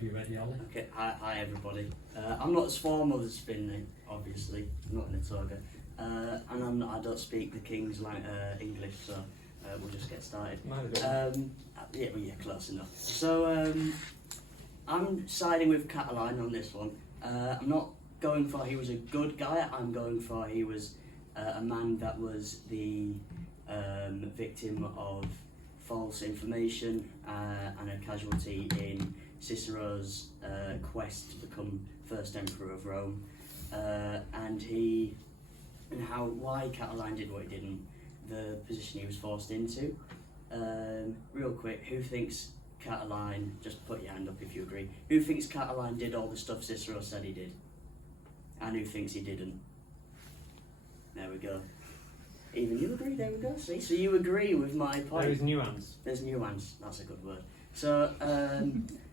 You ready, Ollie? Okay, hi everybody. I'm not as formal as Finley, obviously. I'm not in a toga. And I don't speak the King's English, so we'll just get started. Yeah, close enough. So I'm siding with CATILINE on this one. I'm not going for he was a good guy. I'm going for he was a man that was the victim of false information and a casualty in Cicero's quest to become first emperor of Rome, why CATILINE did what he didn't, the position he was forced into. Real quick, who thinks CATILINE, just put your hand up if you agree, who thinks CATILINE did all the stuff Cicero said he did? And who thinks he didn't? There we go. Even you agree, there we go, see? So you agree with my point. There is nuance. There's nuance, that's a good word. So,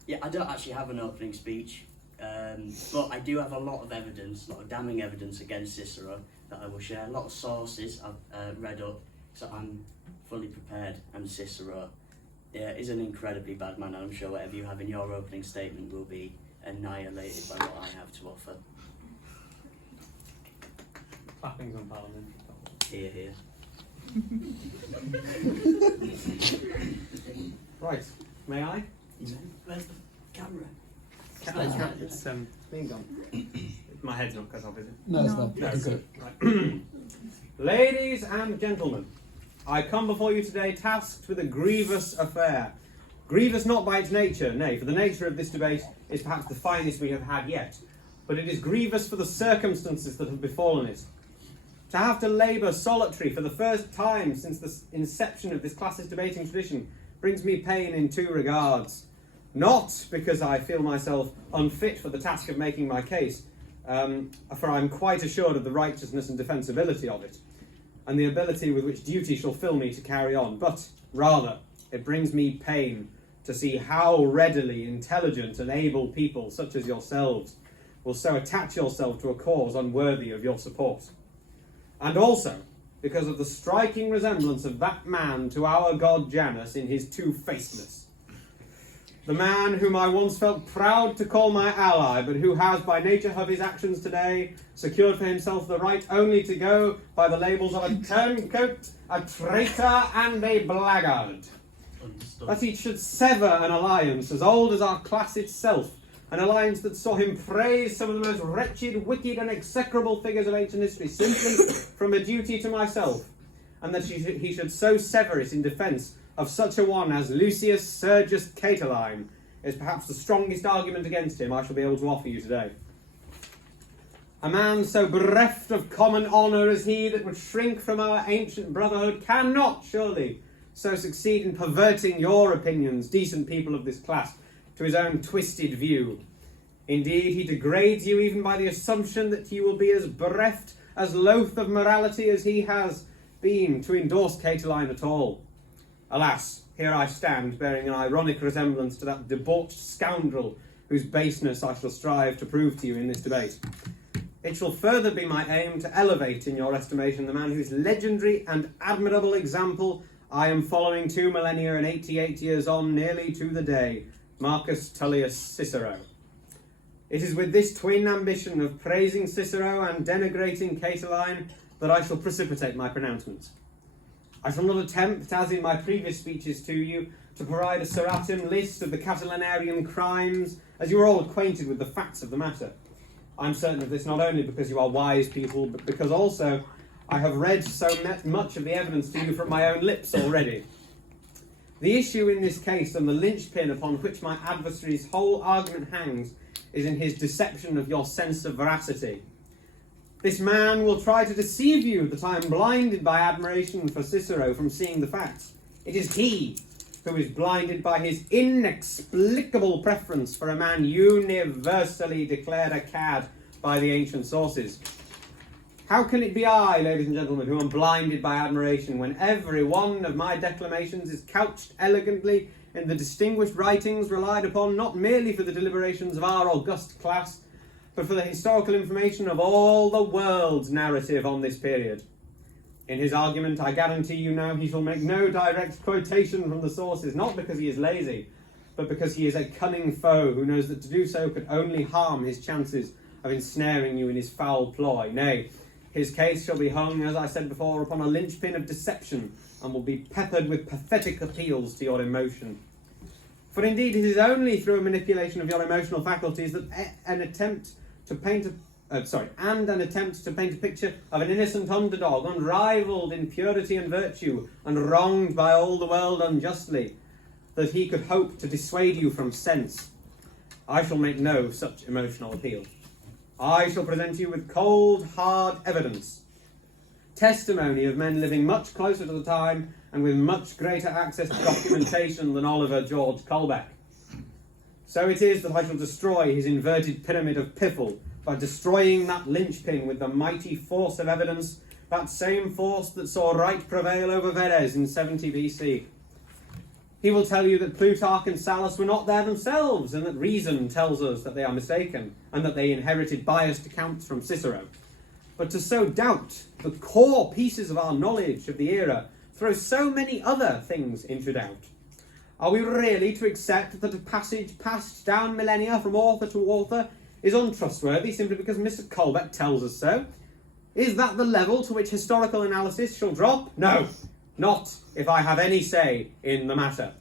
yeah, I don't actually have an opening speech, but I do have a lot of evidence, a lot of damning evidence against Cicero that I will share. A lot of sources I've read up, so I'm fully prepared. And Cicero is an incredibly bad man, and I'm sure whatever you have in your opening statement will be annihilated by what I have to offer. Clapping's on Parliament. Hear, hear. Right, may I? Where's the camera? It's been gone. My head's not cut off, is it? No, it's not. No, It's good. Right. Ladies and gentlemen, I come before you today tasked with a grievous affair. Grievous not by its nature, nay, for the nature of this debate is perhaps the finest we have had yet, but it is grievous for the circumstances that have befallen it. To have to labour solitary for the first time since the inception of this classist debating tradition brings me pain in two regards. Not because I feel myself unfit for the task of making my case, for I'm quite assured of the righteousness and defensibility of it, and the ability with which duty shall fill me to carry on, but rather it brings me pain to see how readily intelligent and able people such as yourselves will so attach yourself to a cause unworthy of your support. And also because of the striking resemblance of that man to our god Janus in his two-facedness. The man whom I once felt proud to call my ally, but who has, by nature of his actions today, secured for himself the right only to go by the labels of a turncoat, a traitor, and a blackguard. Understood. That he should sever an alliance as old as our class itself, an alliance that saw him praise some of the most wretched, wicked, and execrable figures of ancient history simply from a duty to myself, and that he should so sever it in defence of such a one as Lucius Sergius Catiline is perhaps the strongest argument against him I shall be able to offer you today. A man so bereft of common honour as he that would shrink from our ancient brotherhood cannot, surely, so succeed in perverting your opinions, decent people of this class, to his own twisted view. Indeed, he degrades you even by the assumption that you will be as bereft, as loath of morality as he has been to endorse Catiline at all. Alas, here I stand, bearing an ironic resemblance to that debauched scoundrel whose baseness I shall strive to prove to you in this debate. It shall further be my aim to elevate in your estimation the man whose legendary and admirable example I am following 2 millennia and 88 years on nearly to the day, Marcus Tullius Cicero. It is with this twin ambition of praising Cicero and denigrating Catiline that I shall precipitate my pronouncement. I shall not attempt, as in my previous speeches to you, to provide a Seratin list of the Catilinarian crimes, as you are all acquainted with the facts of the matter. I am certain of this not only because you are wise people, but because also I have read so much of the evidence to you from my own lips already. The issue in this case, and the linchpin upon which my adversary's whole argument hangs, is in his deception of your sense of veracity. This man will try to deceive you that I am blinded by admiration for Cicero from seeing the facts. It is he who is blinded by his inexplicable preference for a man universally declared a cad by the ancient sources. How can it be I, ladies and gentlemen, who am blinded by admiration when every one of my declamations is couched elegantly in the distinguished writings relied upon not merely for the deliberations of our august class, but for the historical information of all the world's narrative on this period? In his argument, I guarantee you now, he shall make no direct quotation from the sources, not because he is lazy, but because he is a cunning foe who knows that to do so could only harm his chances of ensnaring you in his foul ploy. Nay, his case shall be hung, as I said before, upon a linchpin of deception, and will be peppered with pathetic appeals to your emotion. For indeed it is only through a manipulation of your emotional faculties that an attempt to paint a picture of an innocent underdog, unrivalled in purity and virtue, and wronged by all the world unjustly, that he could hope to dissuade you from sense. I shall make no such emotional appeal. I shall present you with cold, hard evidence, testimony of men living much closer to the time and with much greater access to documentation than Oliver George Colbeck. So it is that I shall destroy his inverted pyramid of piffle by destroying that linchpin with the mighty force of evidence, that same force that saw right prevail over Verres in 70 BC. He will tell you that Plutarch and Sallust were not there themselves, and that reason tells us that they are mistaken, and that they inherited biased accounts from Cicero. But to sow doubt the core pieces of our knowledge of the era throws so many other things into doubt. Are we really to accept that a passage passed down millennia from author to author is untrustworthy simply because Mr. Colbeck tells us so? Is that the level to which historical analysis shall drop? No, not if I have any say in the matter.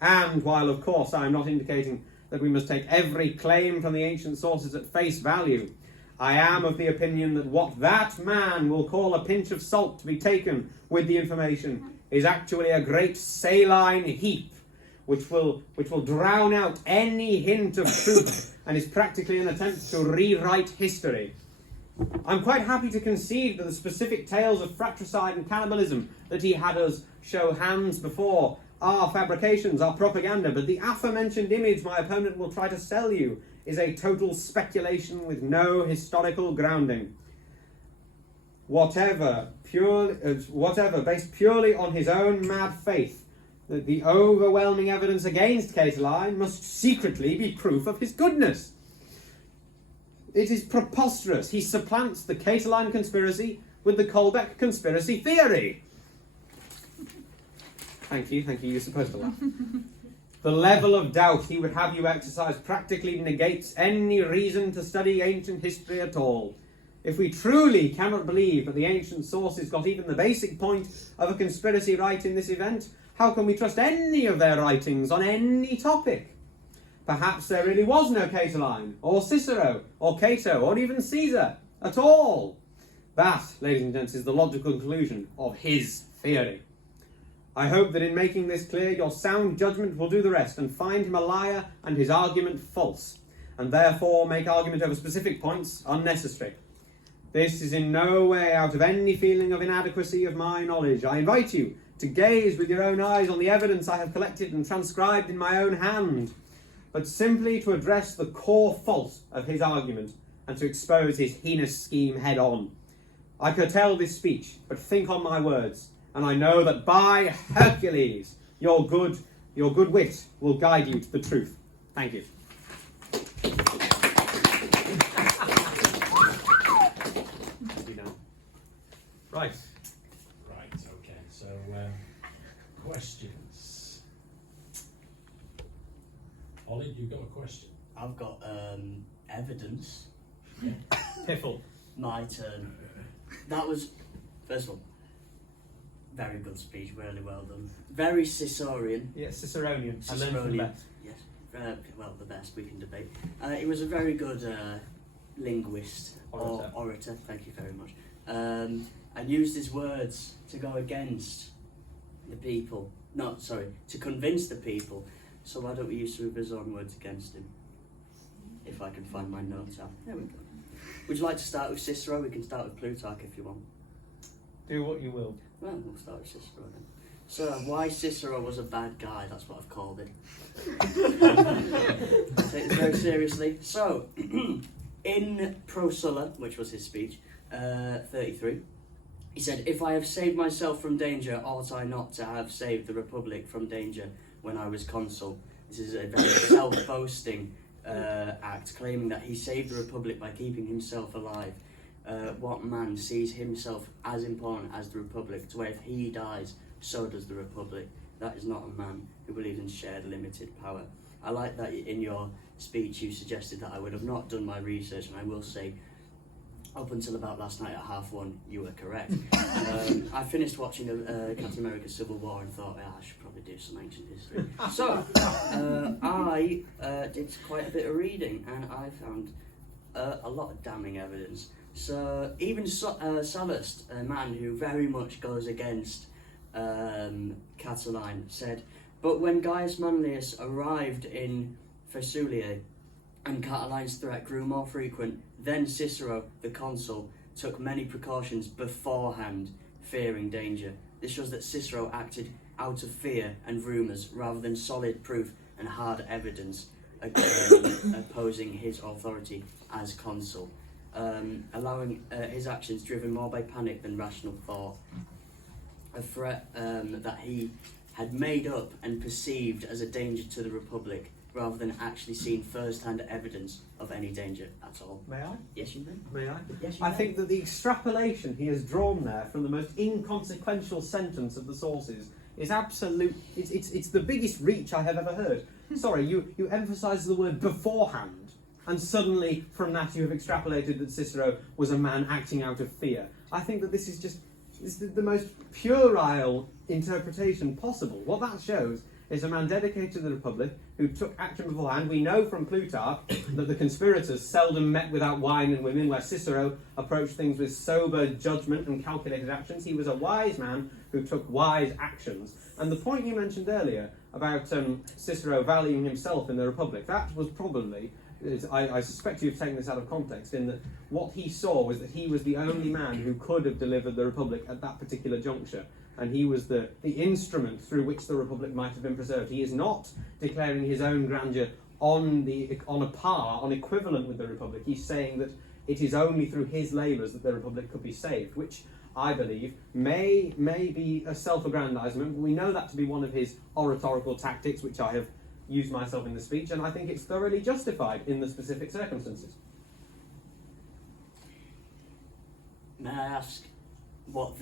And while, of course, I am not indicating that we must take every claim from the ancient sources at face value, I am of the opinion that what that man will call a pinch of salt to be taken with the information is actually a great saline heap, which will drown out any hint of truth and is practically an attempt to rewrite history. I'm quite happy to concede that the specific tales of fratricide and cannibalism that he had us show hands before are fabrications, are propaganda, but the aforementioned image my opponent will try to sell you is a total speculation with no historical grounding. Whatever, based purely on his own mad faith, that the overwhelming evidence against Catiline must secretly be proof of his goodness. It is preposterous. He supplants the Catiline conspiracy with the Colbeck conspiracy theory. Thank you, you're supposed to laugh. The level of doubt he would have you exercise practically negates any reason to study ancient history at all. If we truly cannot believe that the ancient sources got even the basic point of a conspiracy right in this event, how can we trust any of their writings on any topic? Perhaps there really was no Catiline, or Cicero, or Cato, or even Caesar at all. That, ladies and gents, is the logical conclusion of his theory. I hope that in making this clear, your sound judgment will do the rest and find him a liar and his argument false, and therefore make argument over specific points unnecessary. This is in no way out of any feeling of inadequacy of my knowledge. I invite you to gaze with your own eyes on the evidence I have collected and transcribed in my own hand, but simply to address the core fault of his argument and to expose his heinous scheme head on. I curtail this speech, but think on my words, and I know that by Hercules, your good wit will guide you to the truth. Thank you. Right. Right, okay. So, questions. Ollie, you've got a question? I've got evidence. Piffle. My turn. That was, first of all, very good speech, really well done. Very Ciceronian. Yeah, Ciceronian. I learned from the best. Yes, well, the best we can debate. He was a very good linguist, orator. Thank you very much. And used his words to go against the people. To convince the people. So why don't we use some of his own words against him? If I can find my notes out. There we go. Would you like to start with Cicero? We can start with Plutarch if you want. Do what you will. Well, we'll start with Cicero then. So, why Cicero was a bad guy, that's what I've called it. Take this very seriously. So, in Prosulla, which was his speech, 33, he said, "If I have saved myself from danger, ought I not to have saved the Republic from danger when I was consul?" This is a very self-boasting act, claiming that he saved the Republic by keeping himself alive. What man sees himself as important as the Republic, to where if he dies, so does the Republic? That is not a man who believes in shared limited power. I like that in your speech you suggested that I would have not done my research, and I will say, up until about last night at 1:30, you were correct. I finished watching Captain America Civil War and thought, I should probably do some ancient history. So, I did quite a bit of reading, and I found a lot of damning evidence. So, even Sallust, a man who very much goes against Catiline, said, "But when Gaius Manlius arrived in Fasulia, and Catiline's threat grew more frequent, then Cicero, the consul, took many precautions beforehand, fearing danger. This shows that Cicero acted out of fear and rumours rather than solid proof and hard evidence opposing his authority as consul, allowing his actions driven more by panic than rational thought. A threat that he had made up and perceived as a danger to the Republic, rather than actually seeing first-hand evidence of any danger at all." May I? Yes, you may. May I? Yes, you I may. think that the extrapolation he has drawn there from the most inconsequential sentence of the sources is absolute. It's the biggest reach I have ever heard. Sorry, you emphasise the word beforehand, and suddenly from that you have extrapolated that Cicero was a man acting out of fear. I think that this is the most puerile interpretation possible. What that shows is a man dedicated to the Republic who took action beforehand. We know from Plutarch that the conspirators seldom met without wine and women, where Cicero approached things with sober judgment and calculated actions. He was a wise man who took wise actions. And the point you mentioned earlier about Cicero valuing himself in the Republic, that was probably, I suspect you've taken this out of context, in that what he saw was that he was the only man who could have delivered the Republic at that particular juncture. And he was the instrument through which the Republic might have been preserved. He is not declaring his own grandeur on equivalent with the Republic. He's saying that it is only through his labours that the Republic could be saved, which I believe may be a self-aggrandisement, but we know that to be one of his oratorical tactics, which I have used myself in the speech, and I think it's thoroughly justified in the specific circumstances. May I ask what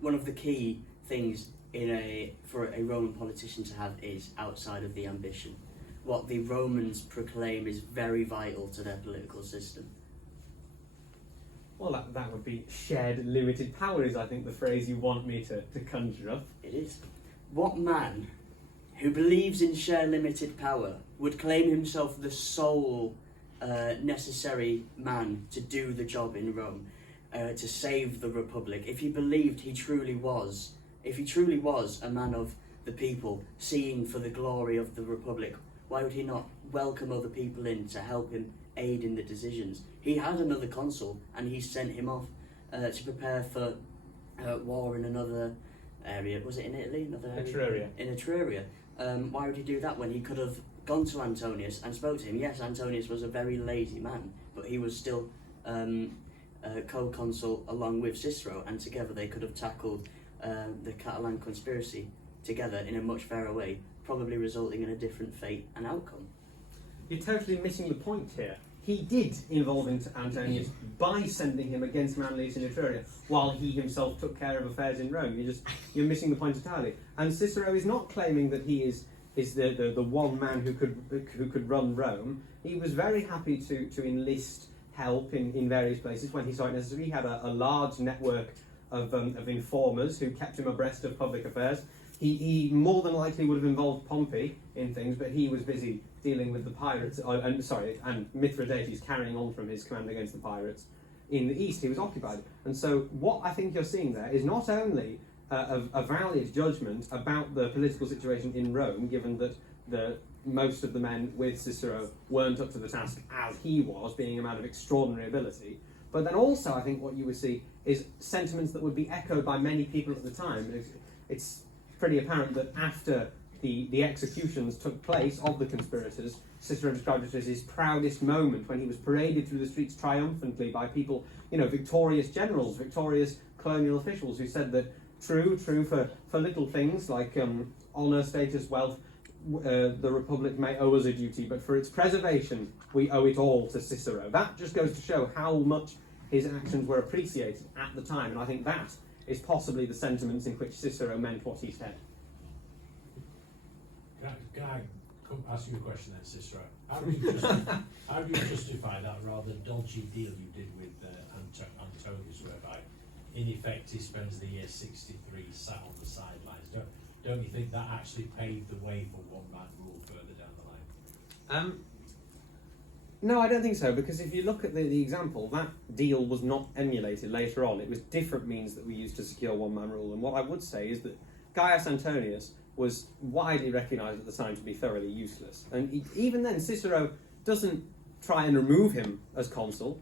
one of the key things for a Roman politician to have is, outside of the ambition? What the Romans proclaim is very vital to their political system. Well, that would be shared limited power, is I think the phrase you want me to conjure up. It is. What man who believes in shared limited power would claim himself the sole necessary man to do the job in Rome, to save the Republic? If he believed he truly was a man of the people, seeing for the glory of the Republic, why would he not welcome other people in to help him aid in the decisions? He had another consul, and he sent him off to prepare for war in another area. Was it in Italy? Another area? Etruria. In Etruria. Why would he do that when he could have gone to Antonius and spoke to him? Yes, Antonius was a very lazy man, but he was still co-consul along with Cicero, and together they could have tackled the Catiline conspiracy together in a much fairer way, probably resulting in a different fate and outcome. You're totally missing the point here. He did involve Antonius by sending him against Manlius in Etruria, while he himself took care of affairs in Rome. You're missing the point entirely. And Cicero is not claiming that he is the one man who could run Rome. He was very happy to enlist help in various places when he saw it necessary. He had a large network of informers who kept him abreast of public affairs. He more than likely would have involved Pompey in things, but he was busy dealing with the pirates, and Mithridates carrying on from his command against the pirates in the east. He was occupied. And so what I think you're seeing there is not only a valid judgment about the political situation in Rome, given that most of the men with Cicero weren't up to the task as he was, being a man of extraordinary ability, but then also I think what you would see is sentiments that would be echoed by many people at the time. It's pretty apparent that after the executions took place of the conspirators, Cicero described it as his proudest moment, when he was paraded through the streets triumphantly by people, victorious generals, victorious colonial officials, who said that true for little things like honour, status, wealth, the Republic may owe us a duty, but for its preservation we owe it all to Cicero. That just goes to show how much his actions were appreciated at the time, and I think that is possibly the sentiments in which Cicero meant what he said. Can I ask you a question then, Cicero. How do you justify that rather dodgy deal you did with Antonius, whereby in effect he spends the year 63 sat on the sidelines? Don't you think that actually paved the way for one-man rule further down the line? No, I don't think so, because if you look at the example, that deal was not emulated later on. It was different means that we used to secure one-man rule. And what I would say is that Gaius Antonius was widely recognised at the time to be thoroughly useless. And even then, Cicero doesn't try and remove him as consul.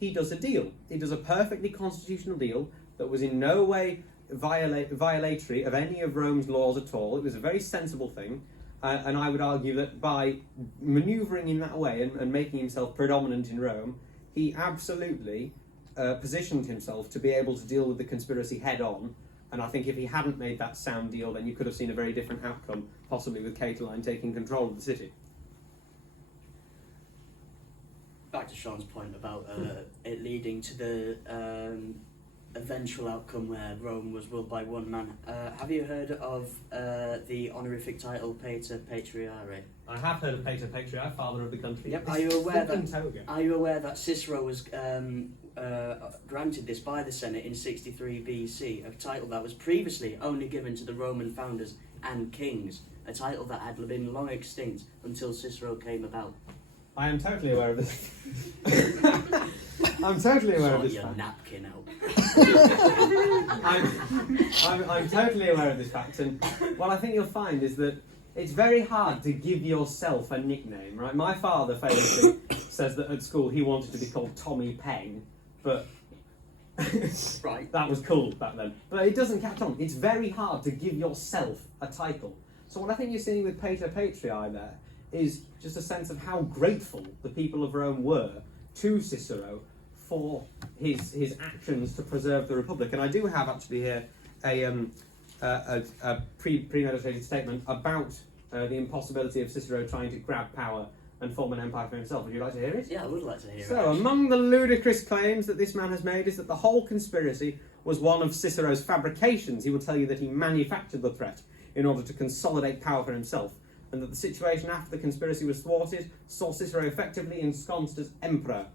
He does a deal. He does a perfectly constitutional deal that was in no way violatory of any of Rome's laws at all. It was a very sensible thing. And I would argue that by manoeuvring in that way and making himself predominant in Rome, he absolutely positioned himself to be able to deal with the conspiracy head on. And I think if he hadn't made that sound deal, then you could have seen a very different outcome, possibly with Catiline taking control of the city. Back to Sean's point about it leading to the eventual outcome where Rome was ruled by one man. Have you heard of the honorific title Pater Patriae? I have heard of Pater Patriae, father of the country. Yep. Are you aware that Cicero was granted this by the Senate in 63 BC, a title that was previously only given to the Roman founders and kings, a title that had been long extinct until Cicero came about? I am totally aware of this. I'm totally aware of this your fact. napkin out. I'm totally aware of this fact, and what I think you'll find is that it's very hard to give yourself a nickname, right? My father famously says that at school he wanted to be called Tommy Peng, but right. that was cool back then. But it doesn't catch on. It's very hard to give yourself a title. So what I think you're seeing with Pater Patriae there is just a sense of how grateful the people of Rome were to Cicero for his actions to preserve the Republic. And I do have actually here a premeditated statement about the impossibility of Cicero trying to grab power and form an empire for himself. Would you like to hear it? Yeah, I would like to hear it. So, among the ludicrous claims that this man has made is that the whole conspiracy was one of Cicero's fabrications. He will tell you that he manufactured the threat in order to consolidate power for himself, and that the situation after the conspiracy was thwarted saw Cicero effectively ensconced as emperor.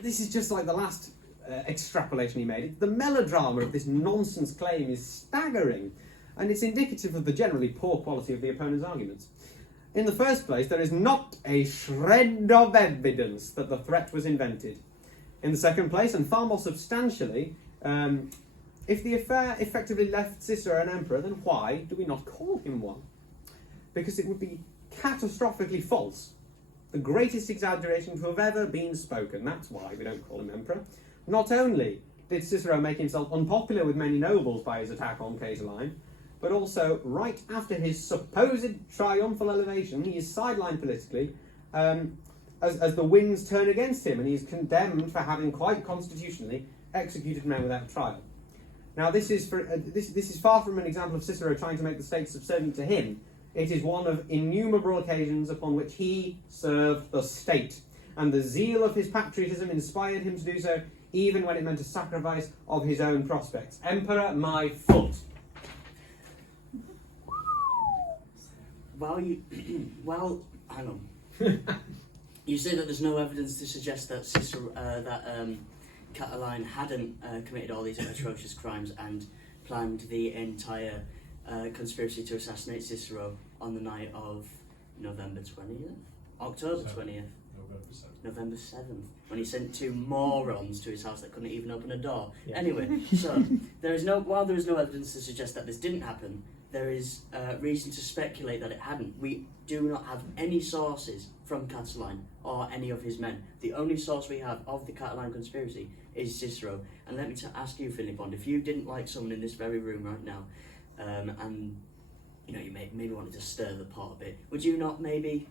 This is just like the last extrapolation he made. The melodrama of this nonsense claim is staggering, and it's indicative of the generally poor quality of the opponent's arguments. In the first place, there is not a shred of evidence that the threat was invented. In the second place, and far more substantially, if the affair effectively left Cicero an emperor, then why do we not call him one? Because it would be catastrophically false. The greatest exaggeration to have ever been spoken. That's why we don't call him emperor. Not only did Cicero make himself unpopular with many nobles by his attack on Catiline, but also, right after his supposed triumphal elevation, he is sidelined politically as the winds turn against him, and he is condemned for having quite constitutionally executed men without trial. Now, this is far from an example of Cicero trying to make the state subservient to him. It is one of innumerable occasions upon which he served the state, and the zeal of his patriotism inspired him to do so, even when it meant a sacrifice of his own prospects. Emperor, my foot. Hang on. You say that there's no evidence to suggest that Catiline hadn't committed all these atrocious crimes and planned the entire conspiracy to assassinate Cicero on the night of October 20th, November 7th, when he sent two morons to his house that couldn't even open a door. Yeah. Anyway, so while there is no evidence to suggest that this didn't happen, there is reason to speculate that it hadn't. We do not have any sources from Catiline or any of his men. The only source we have of the Catiline conspiracy is Cicero. And let me ask you, Philippon, if you didn't like someone in this very room right now, and you maybe wanted to stir the pot a bit, would you not maybe,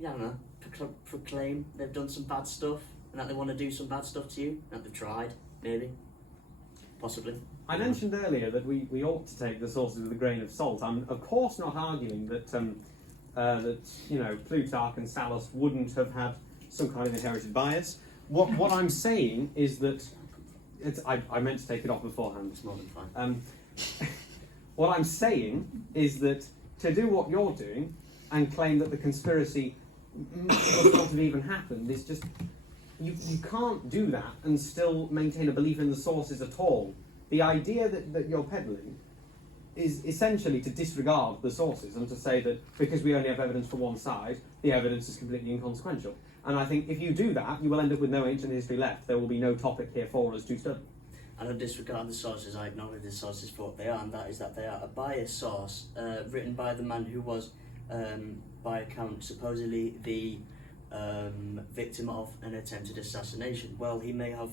I don't know, proclaim they've done some bad stuff and that they want to do some bad stuff to you, that they've tried, maybe, possibly? I mentioned earlier that we ought to take the sources with a grain of salt. I'm of course not arguing that Plutarch and Sallust wouldn't have had some kind of inherited bias. What I'm saying is that I meant to take it off beforehand. It's more than fine. What I'm saying is that to do what you're doing, and claim that the conspiracy must not have even happened is just... You can't do that and still maintain a belief in the sources at all. The idea that you're peddling is essentially to disregard the sources and to say that because we only have evidence for one side, the evidence is completely inconsequential. And I think if you do that, you will end up with no ancient history left. There will be no topic here for us to study. I don't disregard the sources, I acknowledge the sources for what they are, and that is that they are a biased source written by the man who was, by account, supposedly the victim of an attempted assassination. Well, he may have,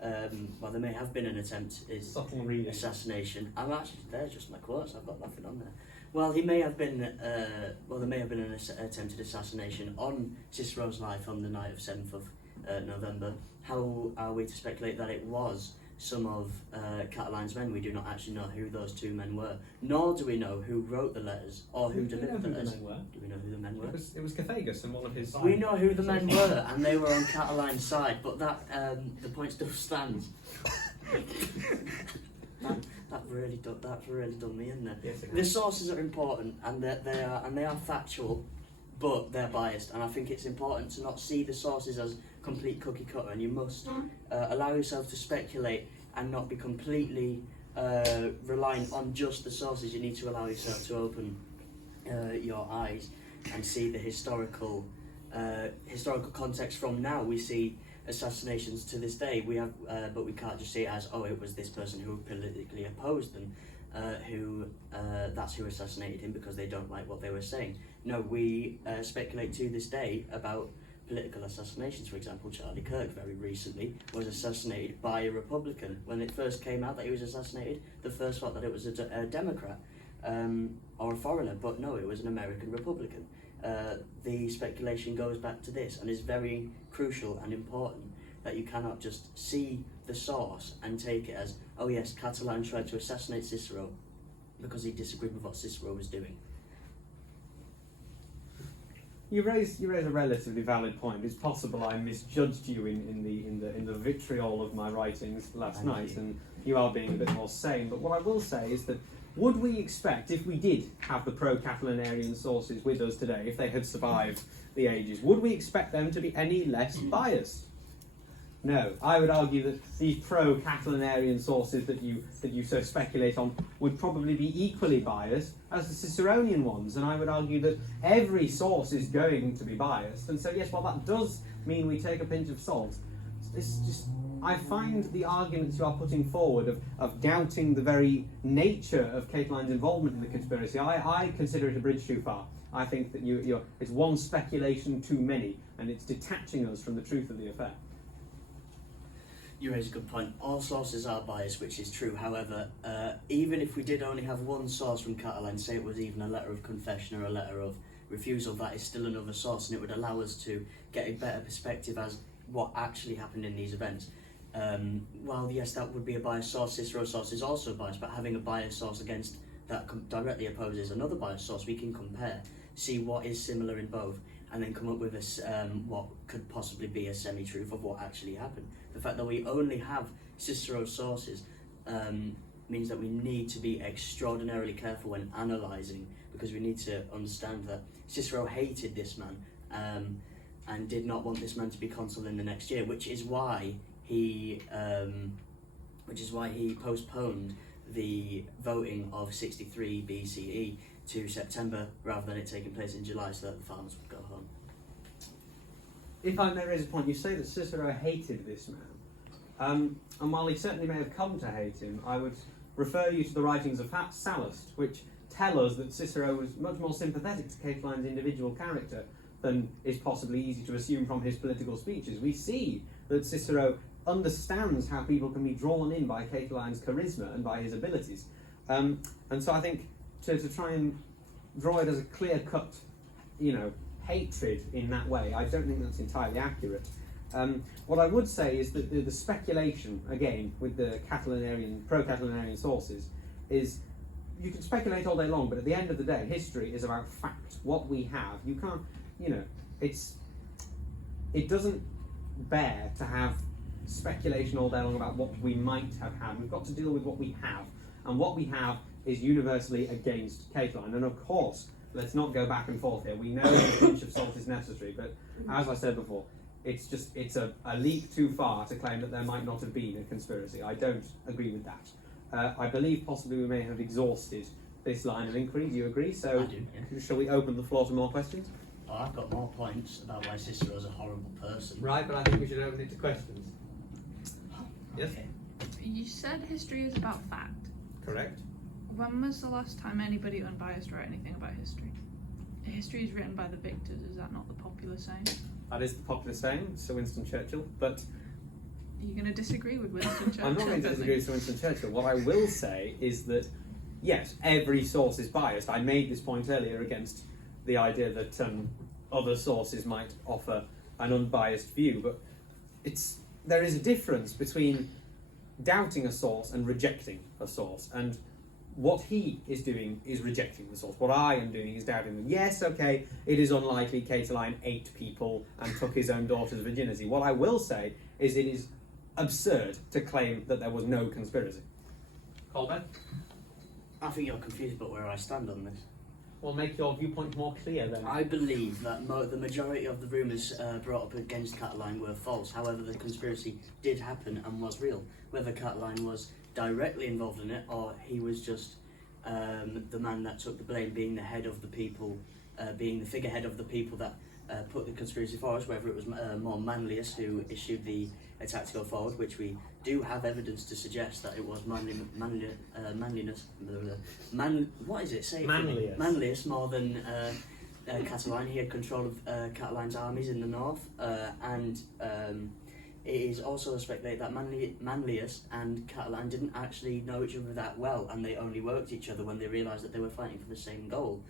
there may have been an attempt assassination. I'm actually, they're just my quotes, I've got nothing on there. Well, he may have been, there may have been an attempted assassination on Cicero's life on the night of 7th of November. How are we to speculate that it was some of Catiline's men? We do not actually know who those two men were, nor do we know who wrote the letters or who delivered the letters. Do we know who the men were? It was Cathagus and one of his... We know who the men were, and they were on Catiline's side, but that the point still stands. That's really done me in there. Yes, the sources are important, and they are factual, but they're biased, and I think it's important to not see the sources as complete cookie cutter, and you must allow yourself to speculate and not be completely reliant on just the sources. You need to allow yourself to open your eyes and see the historical context from now. We see assassinations to this day. We have, but we can't just see it as, oh, it was this person who politically opposed them, that's who assassinated him because they don't like what they were saying. No, we speculate to this day about political assassinations. For example, Charlie Kirk very recently was assassinated by a Republican. When it first came out that he was assassinated, the first thought that it was a Democrat or a foreigner, but no, it was an American Republican. The speculation goes back to this, and is very crucial and important that you cannot just see the source and take it as, oh yes, Catiline tried to assassinate Cicero because he disagreed with what Cicero was doing. You raise a relatively valid point. It's possible I misjudged you in the vitriol of my writings last night, and you are being a bit more sane. But what I will say is that would we expect, if we did have the pro-Catilinarian sources with us today, if they had survived the ages, would we expect them to be any less biased? No, I would argue that these pro-Catilinarian sources that you so speculate on would probably be equally biased as the Ciceronian ones, and I would argue that every source is going to be biased. And so yes, while that does mean we take a pinch of salt, it's just, I find the arguments you are putting forward of doubting the very nature of Catiline's involvement in the conspiracy, I consider it a bridge too far. I think that it's one speculation too many, and it's detaching us from the truth of the affair. You raise a good point. All sources are biased, which is true. However, even if we did only have one source from Catiline, say it was even a letter of confession or a letter of refusal, that is still another source, and it would allow us to get a better perspective as what actually happened in these events. While yes, that would be a biased source, Cicero's source is also biased, but having a biased source against that directly opposes another biased source, we can compare, see what is similar in both, and then come up with what could possibly be a semi-truth of what actually happened. The fact that we only have Cicero's sources means that we need to be extraordinarily careful when analysing, because we need to understand that Cicero hated this man and did not want this man to be consul in the next year, which is why he postponed the voting of 63 BCE to September rather than it taking place in July, so that the farmers would go home. If I may raise a point, you say that Cicero hated this man, and while he certainly may have come to hate him, I would refer you to the writings of Sallust, which tell us that Cicero was much more sympathetic to Catiline's individual character than is possibly easy to assume from his political speeches. We see that Cicero understands how people can be drawn in by Catiline's charisma and by his abilities. And so I think to try and draw it as a clear-cut, hatred in that way, I don't think that's entirely accurate. What I would say is that the speculation, again, with the pro-Catilinarian sources, is you can speculate all day long, but at the end of the day, history is about fact, what we have. You can't, it doesn't bear to have speculation all day long about what we might have had. We've got to deal with what we have, and what we have is universally against Catiline. And of course, let's not go back and forth here. We know that a pinch of salt is necessary, but as I said before, it's a leap too far to claim that there might not have been a conspiracy. I don't agree with that. I believe possibly we may have exhausted this line of inquiry. Do you agree? So, I do, yeah. shall we open the floor to more questions? Oh, I've got more points about why Cicero's a horrible person. Right, but I think we should open it to questions. Yes? Okay. You said history is about fact. Correct. When was the last time anybody unbiased wrote anything about history? History is written by the victors, is that not the popular saying? That is the popular saying, Sir Winston Churchill, but Are you going to disagree with Winston Churchill? I'm not going to disagree with Sir Winston Churchill. What I will say is that, yes, every source is biased. I made this point earlier against the idea that other sources might offer an unbiased view, but there is a difference between doubting a source and rejecting a source, and what he is doing is rejecting the source. What I am doing is doubting them. Yes, okay, it is unlikely Catiline ate people and took his own daughter's virginity. What I will say is it is absurd to claim that there was no conspiracy. Colbert? I think you're confused about where I stand on this. Well, make your viewpoint more clear then. I believe that the majority of the rumours brought up against Catiline were false. However, the conspiracy did happen and was real. Whether Catiline was directly involved in it or he was just the man that took the blame, being the head of the people, being the figurehead of the people that put the conspiracy forward, whether it was more Manlius who issued the attack to go forward, which we do have evidence to suggest that it was Manlius. What is it? Say it for me. Manlius. Manlius more than Catiline. He had control of Catiline's armies in the north, and it is also speculated that Manlius and Catiline didn't actually know each other that well, and they only worked each other when they realised that they were fighting for the same goal.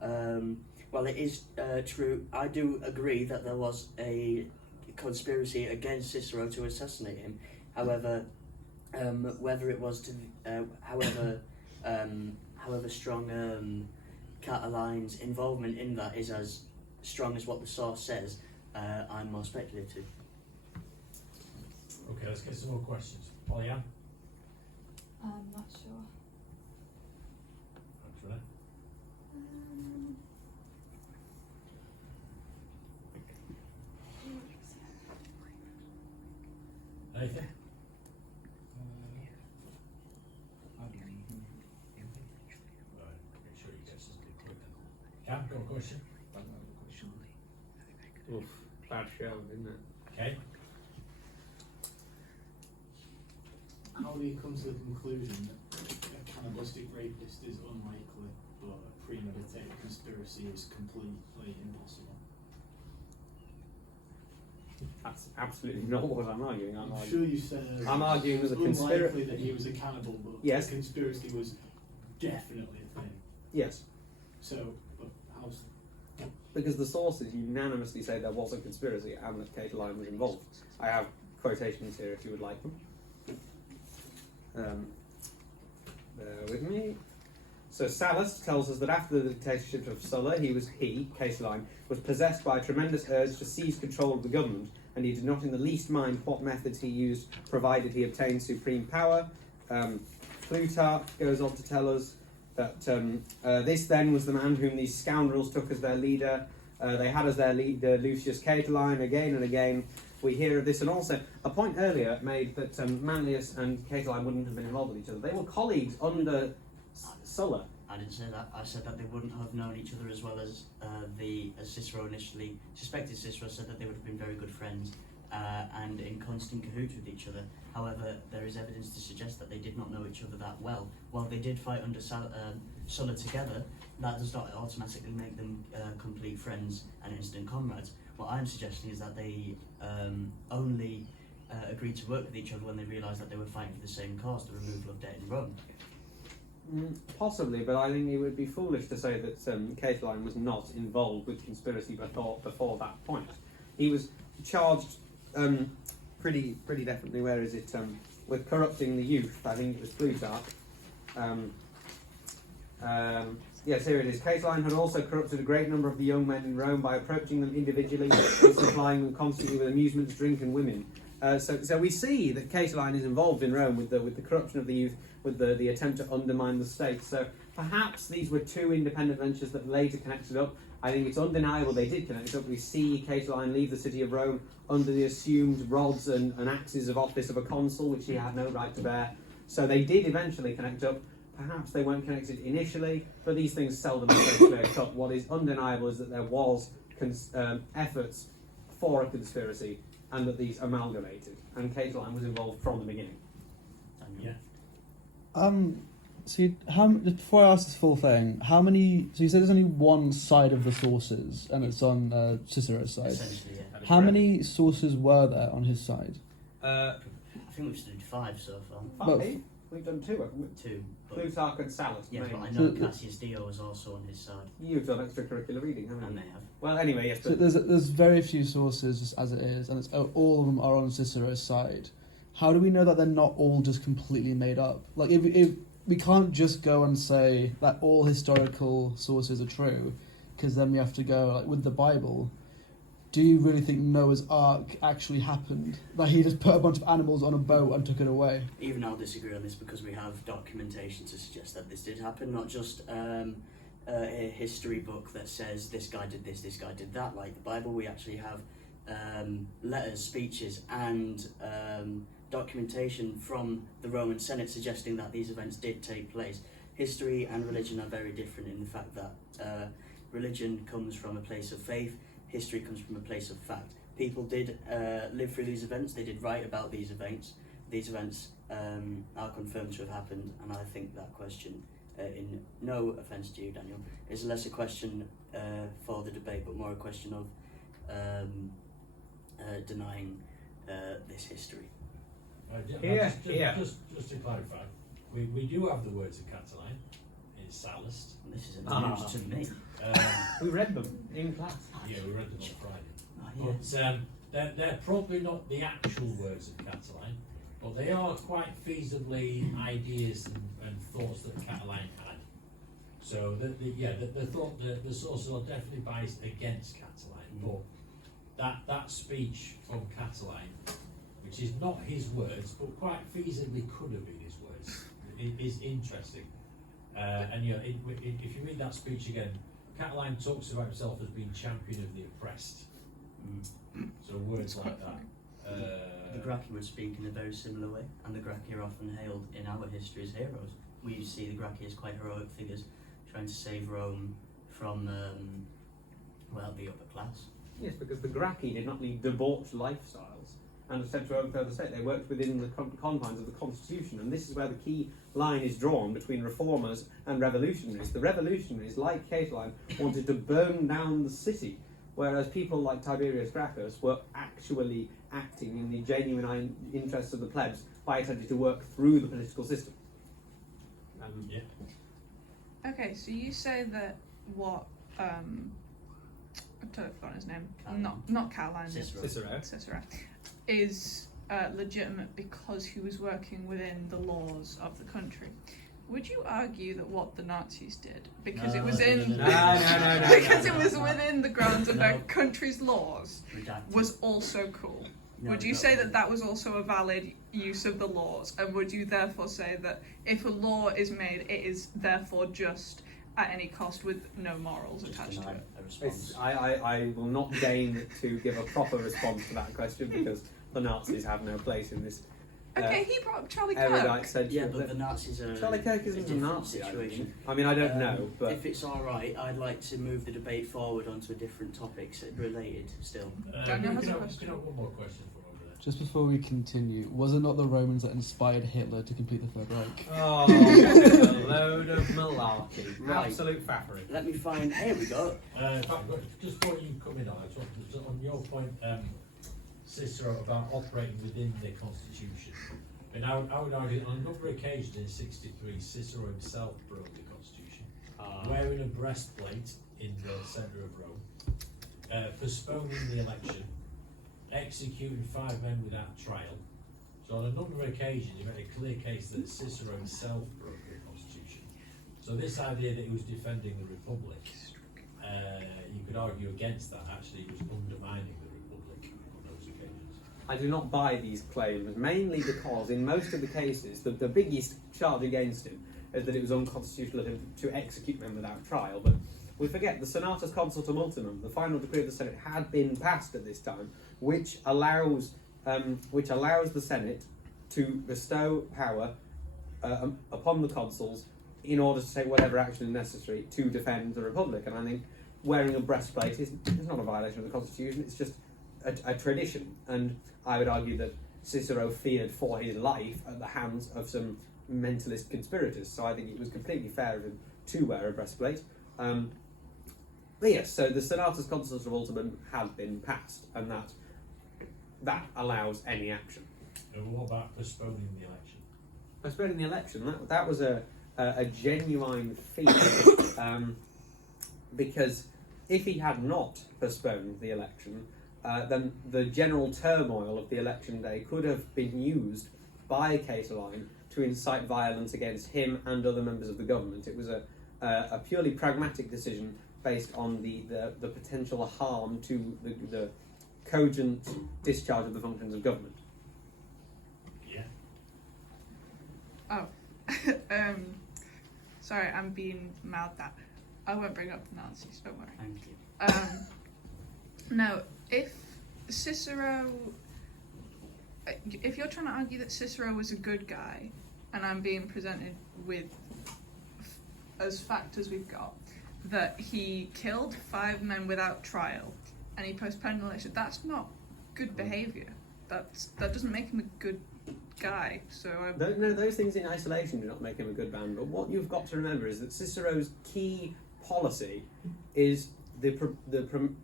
Well, it is true. I do agree that there was a conspiracy against Cicero to assassinate him. However, whether it was to, however strong Catiline's involvement in that is as strong as what the source says, I'm more speculative. Okay, let's get some more questions. Pollyanna? I'm not sure. Andrea? Nathan? Right, make sure you get something quick then. Cam, got a question? Oof, bad show, isn't it? Okay. How do you come to the conclusion that a cannibalistic rapist is unlikely, but a premeditated conspiracy is completely impossible? That's absolutely not what I'm arguing. I'm I'm sure you said I'm arguing it was that the conspiracy. unlikely that he was a cannibal, but Yes. the conspiracy was definitely a thing. Yes, So, but how's because the sources unanimously say there was a conspiracy and that Catiline was involved. I have quotations here if you would like them. Bear with me. So Sallust tells us that after the dictatorship of Sulla, Catiline, was possessed by a tremendous urge to seize control of the government, and he did not in the least mind what methods he used, provided he obtained supreme power. Plutarch goes on to tell us that this then was the man whom these scoundrels took as their leader. They had as their leader Lucius Catiline. Again and again we hear of this, and also a point earlier made that Manlius and Catiline wouldn't have been involved with each other. They were colleagues under Sulla. I didn't say that. I said that they wouldn't have known each other as well as as Cicero initially suspected. Cicero said that they would have been very good friends and in constant cahoots with each other. However, there is evidence to suggest that they did not know each other that well. While they did fight under Sulla together, that does not automatically make them complete friends and instant comrades. What I'm suggesting is that they only agreed to work with each other when they realised that they were fighting for the same cause, the removal of debt in Rome. Possibly, but I think it would be foolish to say that Catiline was not involved with conspiracy before that point. He was charged pretty definitely, where is it, with corrupting the youth. I think it was Plutarch. Yes, here it is. Catiline had also corrupted a great number of the young men in Rome by approaching them individually and supplying them constantly with amusements, drink and women. So we see that Catiline is involved in Rome with the corruption of the youth, with the attempt to undermine the state. So Perhaps these were two independent ventures that later connected up. I think it's undeniable they did connect up. We see Catiline leave the city of Rome under the assumed rods and axes of office of a consul, which he had no right to bear. So they did eventually connect up. Perhaps they weren't connected initially, but these things seldom are so clear cut. What is undeniable is that there was efforts for a conspiracy, and that these amalgamated, and Catiline was involved from the beginning. Yeah. So just before I ask this full thing, how many? So you said there's only one side of the sources, and it's on Cicero's side. Essentially, yeah. How many sources were there on his side? I think we've studied 5 so far. But- We've done 2, haven't we? 2. But, Plutarch and Sallust. yeah, but I mainly. know Cassius Dio was also on his side, You've done extracurricular reading, haven't and you? they have. Well, anyway, yes, So but there's very few sources just as it is, and it's all of them are on Cicero's side. How do we know that they're not all just completely made up? Like if we can't just go and say that all historical sources are true, because then we have to go like with the Bible. Do you really think Noah's Ark actually happened? That he just put a bunch of animals on a boat and took it away? Even I'll disagree on this because we have documentation to suggest that this did happen, not just a history book that says this guy did this guy did that, like the Bible. We actually have letters, speeches, and documentation from the Roman Senate suggesting that these events did take place. History and religion are very different in the fact that religion comes from a place of faith, history comes from a place of fact. People did live through these events, they did write about these events. These events are confirmed to have happened, and I think that question, in no offence to you, Daniel, is less a question for the debate, but more a question of denying this history. Just to clarify, we do have the words of Catiline in Sallust. This is a news to me. we read them in class. Yeah, we read them on Friday. Oh, yeah. But they're probably not the actual words of Catiline, but they are quite feasibly ideas and thoughts that Catiline had. So the sources are definitely biased against Catiline, but that speech from Catiline, which is not his words, but quite feasibly could have been his words, is interesting. And if you read that speech again, Catiline talks about himself as being champion of the oppressed. So words like that. The Gracchi would speak in a very similar way, and the Gracchi are often hailed in our history as heroes. We see the Gracchi as quite heroic figures trying to save Rome from, the upper class. Yes, because the Gracchi did not lead debauched lifestyles and attempt to overthrow the state. They worked within the confines of the constitution, and this is where the key line is drawn between reformers and revolutionaries. The revolutionaries, like Catiline, wanted to burn down the city, whereas people like Tiberius Gracchus were actually acting in the genuine interests of the plebs by attempting to work through the political system. Okay, so you say that what I've totally forgotten his name. Not Caroline. Cicero is legitimate because he was working within the laws of the country. Would you argue that what the Nazis did, because it was in because it was within the grounds of their country's laws, was also cool? Would you say that was also a valid use of the laws, and would you therefore say that if a law is made, it is therefore just at any cost with no morals attached to it? I will not deign to give a proper response to that question because the Nazis have no place in this. Okay, he brought up Charlie Erudite Kirk. century. Yeah, but the Nazis are Charlie Kirk isn't a Nazi situation. I mean, I don't know, but if it's all right, I'd like to move the debate forward onto a different topic, related still. Daniel has a We question. can have one more question from over there. Just before we continue, was it not the Romans that inspired Hitler to complete the Third Reich? oh, a load of malarkey, Right. absolute faffery. Let me find. Here we go. In fact, just before you come in on it, on your point, Cicero, about operating within the constitution. And I would argue on a number of occasions in 63, Cicero himself broke the constitution, wearing a breastplate in the centre of Rome, postponing the election, executing 5 men without trial. So on a number of occasions, he made a clear case that Cicero himself broke the constitution. So this idea that he was defending the Republic, you could argue against that. Actually, he was undermining the Republic on those occasions. I do not buy these claims, mainly because in most of the cases, the biggest charge against him is that it was unconstitutional of him to execute men without trial. But we forget the Senatus Consultum Ultimum, the final decree of the Senate, had been passed at this time, which allows the Senate to bestow power upon the consuls in order to take whatever action is necessary to defend the Republic. And I think wearing a breastplate is not a violation of the Constitution, it's just a tradition. And I would argue that Cicero feared for his life at the hands of some mentalist conspirators, so I think it was completely fair of him to wear a breastplate. But yes, so the Senatus Consultum Ultimum had been passed, and that allows any action. And what about postponing the election? Postponing the election, that was a genuine fear, because if he had not postponed the election, then the general turmoil of the election day could have been used by CATILINE to incite violence against him and other members of the government. It was a purely pragmatic decision based on the potential harm to the cogent discharge of the functions of government. Yeah. Oh, sorry, I'm being mouthed at. I won't bring up the Nazis, don't worry. Thank you. No, if you're trying to argue that Cicero was a good guy, and I'm being presented with, as fact as we've got, that he killed 5 men without trial, and he postponed the election, that's not good behaviour. That doesn't make him a good guy. So No, those things in isolation do not make him a good man, but what you've got to remember is that Cicero's key policy is the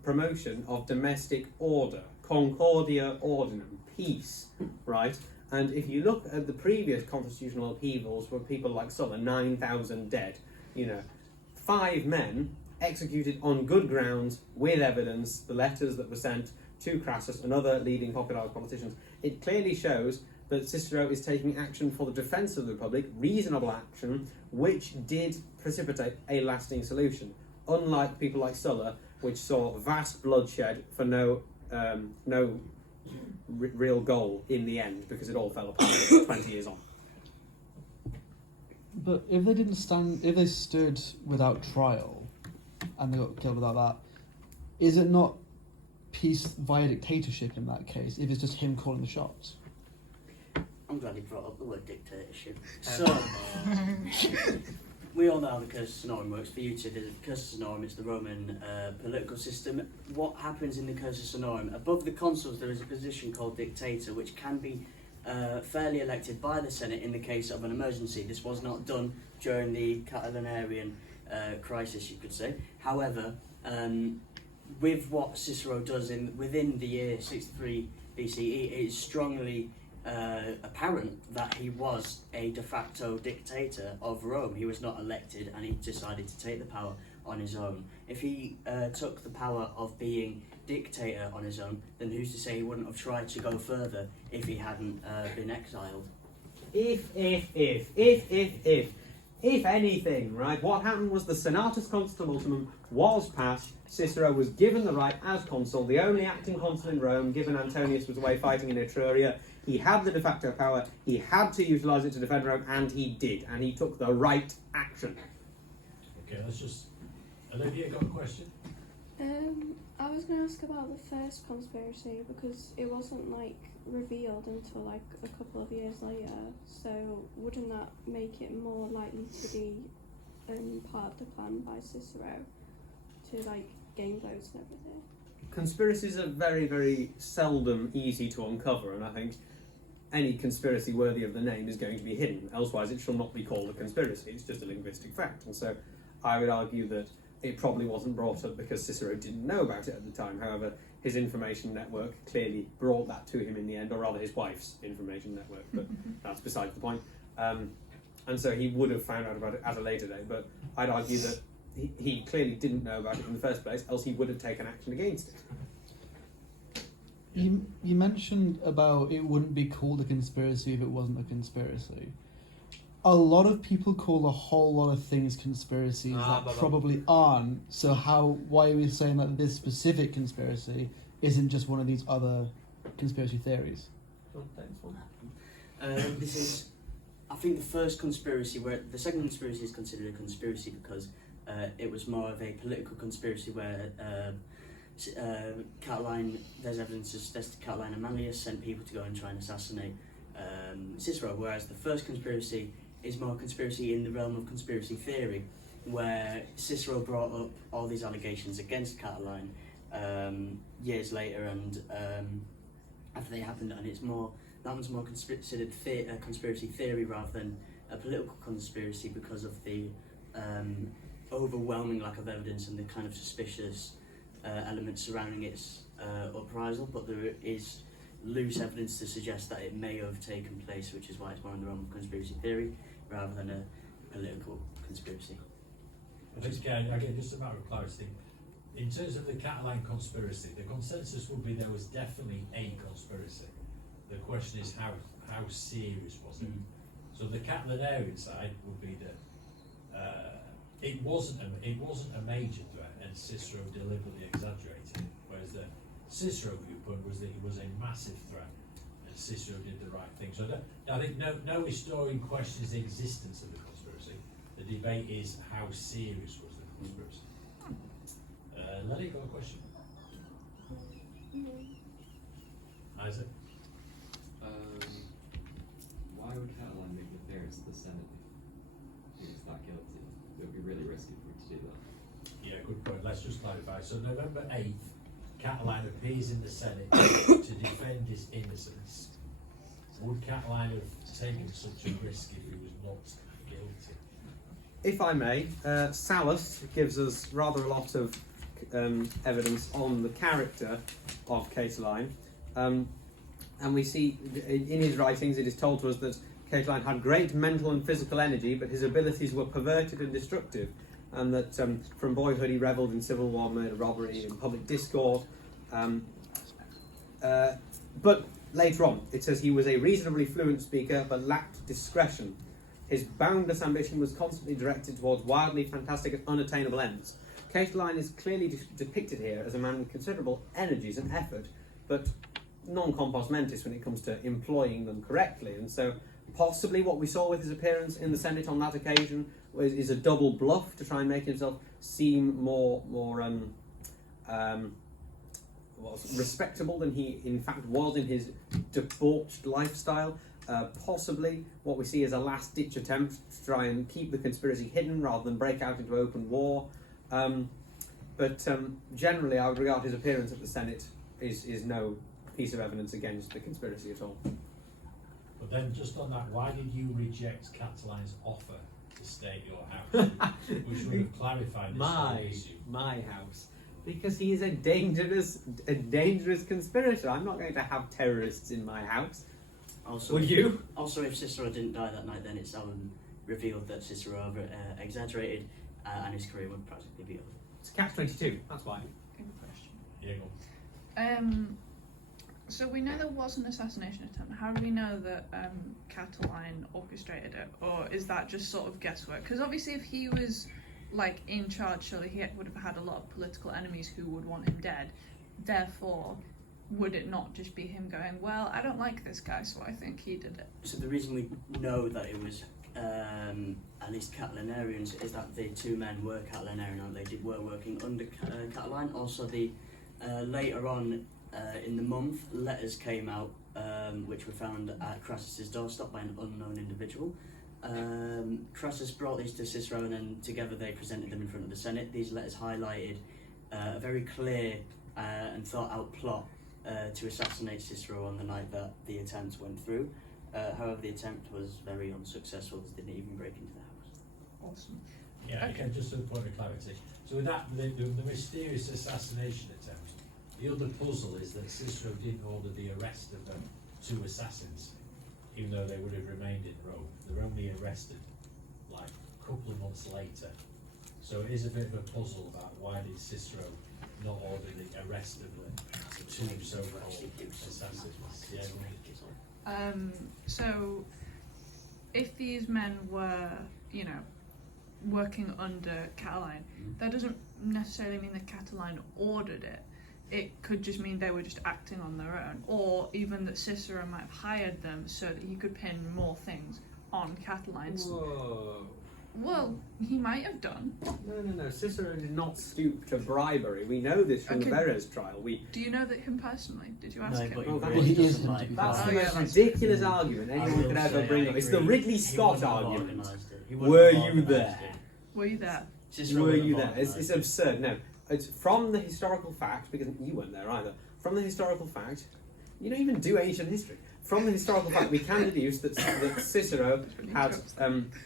promotion of domestic order, concordia ordinum, peace, right? And if you look at the previous constitutional upheavals where people like Sulla, 9,000 dead, 5 men executed on good grounds with evidence, the letters that were sent to Crassus and other leading popular politicians, it clearly shows that Cicero is taking action for the defence of the Republic, reasonable action, which did precipitate a lasting solution. Unlike people like Sulla, which saw vast bloodshed for no real goal in the end, because it all fell apart 20 years on. But if they stood without trial, and they got killed without that, is it not peace via dictatorship in that case, if it's just him calling the shots? I'm glad you brought up the word dictatorship. So, we all know how the Cursus Honorum works. For you two, the Cursus Honorum is the Roman political system. What happens in the Cursus Honorum? Above the consuls, there is a position called dictator, which can be fairly elected by the Senate in the case of an emergency. This was not done during the Catilinarian crisis, you could say. However, with what Cicero does within the year 63 BCE, it is strongly apparent that he was a de facto dictator of Rome. He was not elected, and he decided to take the power on his own. If he took the power of being dictator on his own, then who's to say he wouldn't have tried to go further if he hadn't been exiled? If anything, right, what happened was the Senatus Consultum Ultimum was passed. Cicero was given the right as consul, the only acting consul in Rome, given Antonius was away fighting in Etruria. He had the de facto power, he had to utilise it to defend Rome, and he did, and he took the right action. Okay, let's just... Olivia, got a question? I was going to ask about the first conspiracy, because it wasn't revealed until a couple of years later, so wouldn't that make it more likely to be part of the plan by Cicero to gain votes and everything? Conspiracies are very, very seldom easy to uncover, and I think any conspiracy worthy of the name is going to be hidden, elsewise it shall not be called a conspiracy, it's just a linguistic fact. And so I would argue that it probably wasn't brought up because Cicero didn't know about it at the time. However, his information network clearly brought that to him in the end, or rather his wife's information network, but that's beside the point. And so he would have found out about it at a later date, but I'd argue that he clearly didn't know about it in the first place, else he would have taken action against it. You mentioned about it wouldn't be called a conspiracy if it wasn't a conspiracy. A lot of people call a whole lot of things conspiracies that probably aren't. So why are we saying that this specific conspiracy isn't just one of these other conspiracy theories? This is I think the first conspiracy, where the second conspiracy is considered a conspiracy because it was more of a political conspiracy where Catiline, there's evidence that Catiline and Manlius sent people to go and try and assassinate Cicero, whereas the first conspiracy is more conspiracy in the realm of conspiracy theory, where Cicero brought up all these allegations against Catiline years later, and after they happened, and that one's more considered conspiracy theory rather than a political conspiracy because of the overwhelming lack of evidence and the kind of suspicious elements surrounding its uprisal. But there is loose evidence to suggest that it may have taken place, which is why it's more in the realm of conspiracy theory rather than a political conspiracy. I think, again, just a matter of clarity. In terms of the Catiline conspiracy, the consensus would be there was definitely a conspiracy. The question is how serious was it? So the Catilinarian side would be that it wasn't a major threat, and Cicero deliberately exaggerated it. Whereas the Cicero viewpoint was that it was a massive threat, and Cicero did the right thing. So I think no historian questions the existence of the conspiracy. The debate is how serious was the conspiracy. Lenny, got a question? Isaac? Why would Catiline make an appearance at the Senate if he was that guilty? It would be really risky for him to do that. Yeah, good point. Let's just clarify. So November 8th, Catiline appears in the Senate to defend his innocence. Would Catiline have taken such a risk if he was not guilty? If I may, Sallust gives us rather a lot of evidence on the character of Catiline. And we see in his writings it is told to us that Catiline had great mental and physical energy, but his abilities were perverted and destructive, and that from boyhood he revelled in civil war, murder, robbery, and public discord. But later on it says he was a reasonably fluent speaker but lacked discretion. His boundless ambition was constantly directed towards wildly fantastic and unattainable ends. Catiline is clearly depicted here as a man with considerable energies and effort, but non-compos mentis when it comes to employing them correctly. And so possibly what we saw with his appearance in the Senate on that occasion is a double bluff to try and make himself seem more respectable than he in fact was in his debauched lifestyle. Possibly what we see is a last-ditch attempt to try and keep the conspiracy hidden rather than break out into open war. But generally I would regard his appearance at the Senate is no piece of evidence against the conspiracy at all. But then just on that, why did you reject Catiline's offer to stay at your house? Which would have clarified this whole issue. My house. Because he is a dangerous conspirator. I'm not going to have terrorists in my house. Also, Would you? Also, if Cicero didn't die that night, then it's revealed that Cicero exaggerated, and his career would practically be over. It's catch-22, that's why. Good question. Yeah, go on. So we know there was an assassination attempt. How do we know that Catiline orchestrated it, or is that just sort of guesswork? Because obviously, if he was like in charge, surely he would have had a lot of political enemies who would want him dead. Therefore, would it not just be him going, "Well, I don't like this guy, so I think he did it"? So the reason we know that it was at least Catilinarians is that the two men were Catilinarian, and they were working under Catiline. Also, the later on in the month, letters came out which were found at Crassus's doorstep by an unknown individual. Crassus brought these to Cicero, and then together they presented them in front of the Senate. These letters highlighted a very clear and thought-out plot to assassinate Cicero on the night that the attempt went through. However, the attempt was very unsuccessful, as they didn't even break into the house. Awesome. Yeah, Okay. okay, just a point of clarity. So with that, the mysterious assassination attempt, the other puzzle is that Cicero didn't order the arrest of the two assassins, even though they would have remained in Rome. They were only arrested like a couple of months later. So it is a bit of a puzzle about why did Cicero not order the arrest of the two so-called assassins. Yeah, So if these men were, working under Catiline, that doesn't necessarily mean that Catiline ordered it. It could just mean they were just acting on their own, or even that Cicero might have hired them so that he could pin more things on Catiline's. Whoa. Well, he might have done. No. Cicero did not stoop to bribery. We know this from the Okay. Verres trial. Do you know that him personally? Did you ask No, him? but Oh, he that really is doesn't him, like to be That's fair. the Oh, yeah, most that's ridiculous argument I anyone will could ever say bring I up. It's the agree. Ridley He Scott wouldn't have argument. organised it. He wouldn't Were have you organised there? it. Were you there? Cicero Were wouldn't you have there? It's organised it. absurd. No, it's from the historical fact, because you weren't there either. From the historical fact, you don't even do ancient history. From the historical fact, we can deduce that Cicero had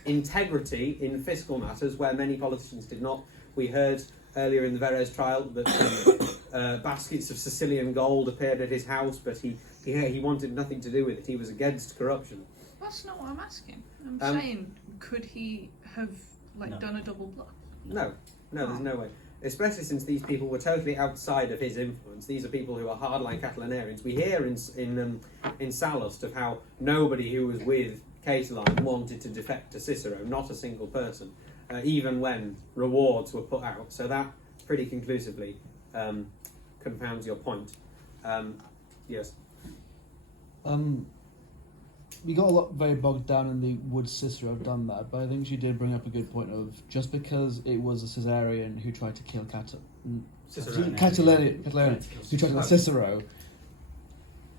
integrity in fiscal matters where many politicians did not. We heard earlier in the Verres trial that baskets of Sicilian gold appeared at his house, but he wanted nothing to do with it. He was against corruption. That's not what I'm asking. I'm Um, saying, could he have No. done a double bluff? No, there's no way. Especially since these people were totally outside of his influence. These are people who are hardline Catilinarians. We hear in Sallust of how nobody who was with Catiline wanted to defect to Cicero, not a single person, even when rewards were put out. So that pretty conclusively confounds your point. Yes. We got a lot very bogged down in the would Cicero have done that, but I think she did bring up a good point of just because it was a Caesarian who tried to kill Catilinean who tried to kill Cicero.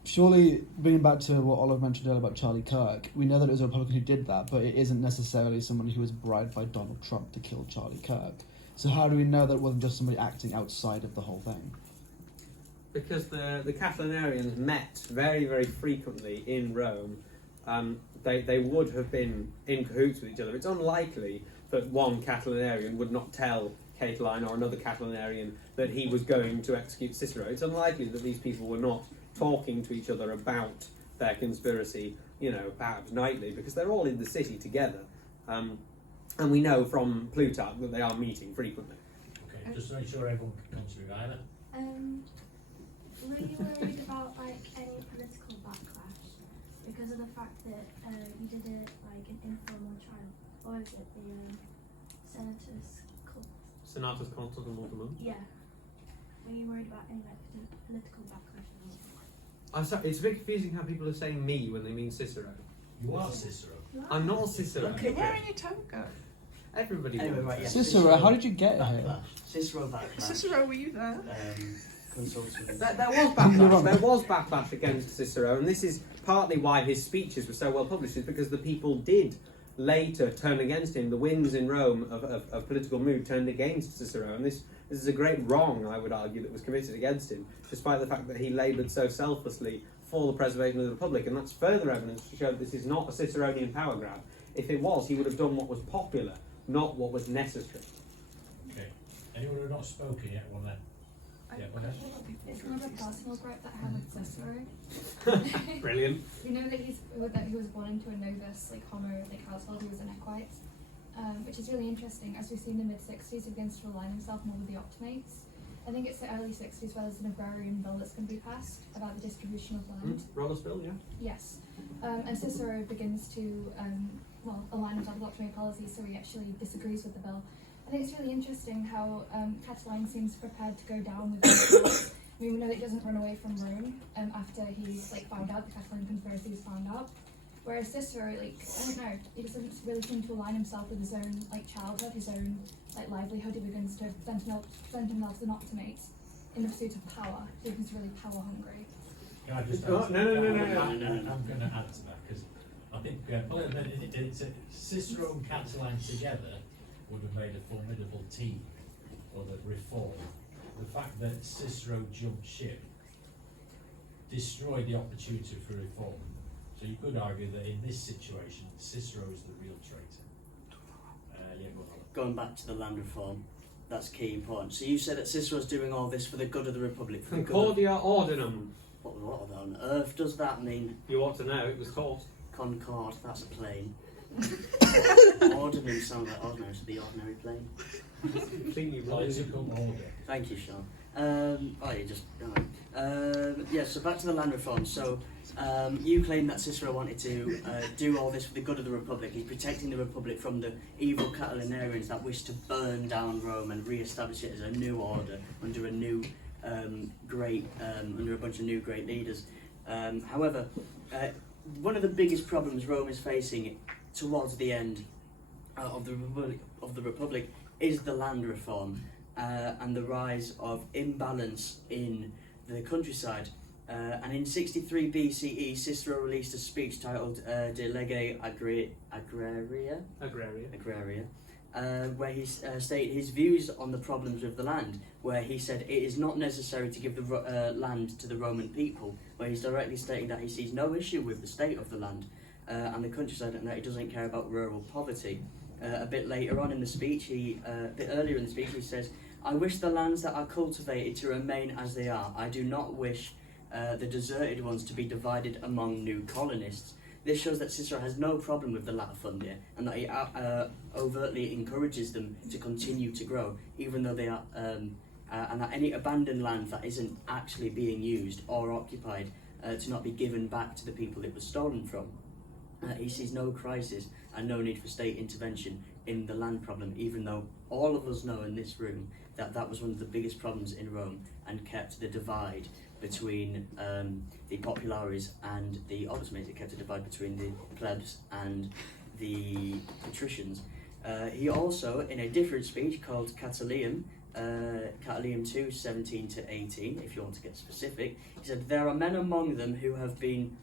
Surely, bringing back to what Olive mentioned earlier about Charlie Kirk, we know that it was a Republican who did that, but it isn't necessarily someone who was bribed by Donald Trump to kill Charlie Kirk. So how do we know that it wasn't just somebody acting outside of the whole thing? Because the Catilinarians met very, very frequently in Rome. They would have been in cahoots with each other. It's unlikely that one Catilinarian would not tell Catiline or another Catilinarian that he was going to execute Cicero. It's unlikely that these people were not talking to each other about their conspiracy, perhaps nightly, because they're all in the city together. And we know from Plutarch that they are meeting frequently. Okay, just to make sure everyone can contribute either. Were you worried about any political backlash because of the fact that you did it an informal trial, or is it the senators' court? Senatus consultum multimum. Yeah. Were you worried about any political backlash? I'm sorry, it's a bit confusing how people are saying me when they mean Cicero. You are Cicero. I'm not Cicero. Okay. You're wearing your toga. Everybody Anyway, wants right, it. yeah. Cicero, how did you get here? Backlash. Cicero backlash. Cicero, were you there? Consultant. There was backlash. There was backlash against Cicero, and this is partly why his speeches were so well published. Is because the people did later turn against him. The winds in Rome of political mood turned against Cicero, and this is a great wrong, I would argue, that was committed against him, despite the fact that he laboured so selflessly for the preservation of the Republic. And that's further evidence to show that this is not a Ciceronian power grab. If it was, he would have done what was popular, not what was necessary. Okay. Anyone who not spoken yet want to? Yeah, go ahead. It's not a personal gripe that I have with Cicero. Brilliant. You know that he was born into a novus homo household who was an equite, which is really interesting, as we see in the mid-60s. He begins to align himself more with the Optimates. I think it's the early 60s where there's an agrarian bill that's going to be passed about the distribution of land. Roller spill, yeah. Yes, and Cicero begins to align himself with Optimate policy, so he actually disagrees with the bill. I think it's really interesting how Catiline seems prepared to go down with this. I mean, we know that he doesn't run away from Rome after he's found out, the Catiline conspiracy is found out. Whereas Cicero, I don't know, he doesn't really seem to align himself with his own childhood, his own livelihood. He begins to present himself as an Optimate in the pursuit of power. He becomes really power hungry. Can I just No, answer? no. I'm going to add to that because I think Cicero and Catiline together would have made a formidable team for the reform. The fact that Cicero jumped ship destroyed the opportunity for reform. So you could argue that in this situation, Cicero is the real traitor. Going back to the land reform, that's key important. So you said that Cicero's doing all this for the good of the Republic. For the good of, Concordia ordinum. what on earth does that mean? You ought to know, it was taught. Concord, that's a plane. Ordinary sounds like ordinary, so the ordinary plane. Completely Political order. Thank you, Sean. So back to the land reform. So you claim that Cicero wanted to do all this for the good of the Republic. He's protecting the Republic from the evil Catilinarians that wish to burn down Rome and re-establish it as a new order under a new under a bunch of new great leaders. However, one of the biggest problems Rome is facing towards the end of the Republic is the land reform and the rise of imbalance in the countryside. And in 63 BCE, Cicero released a speech titled De Lege Agraria, where he stated his views on the problems of the land, where he said it is not necessary to give the land to the Roman people, where he's directly stating that he sees no issue with the state of the land and the countryside, and that he doesn't care about rural poverty. A bit later on in the speech, a bit earlier in the speech, he says, "I wish the lands that are cultivated to remain as they are. I do not wish the deserted ones to be divided among new colonists." This shows that Cicero has no problem with the latifundia, and that he overtly encourages them to continue to grow, even though they are, and that any abandoned land that isn't actually being used or occupied to not be given back to the people it was stolen from. He sees no crisis and no need for state intervention in the land problem, even though all of us know in this room that that was one of the biggest problems in Rome and kept the divide between the populares and the optimates. It kept a divide between the plebs and the patricians. He also, in a different speech called Catilium 2, 17 to 18, if you want to get specific, he said, "There are men among them who have been